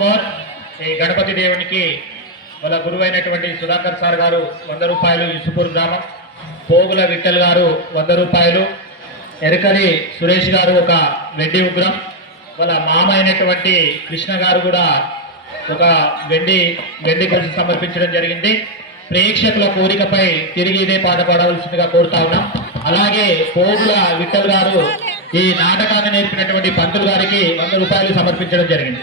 More ఈ గణపతి దేవునికి వాళ్ళ గురువైనటువంటి సుధాకర్ సార్ గారు 100 రూపాయలు, యూసుపూర్ గ్రామం పోగుల విఠల్ గారు 100 రూపాయలు, ఎరకలి సురేష్ గారు ఒక వెండి ఉగ్రం, వాళ్ళ మామ అయినటువంటి కృష్ణ గారు కూడా ఒక వెండి గురించి సమర్పించడం జరిగింది. ప్రేక్షకుల కోరికపై తిరిగి ఇదే పాట పాడవలసిందిగా కోరుతా ఉన్నాం. అలాగే పోగుల విఠల్ గారు ఈ నాటకాన్ని నేర్పినటువంటి పంతులు గారికి 100 రూపాయలు సమర్పించడం జరిగింది.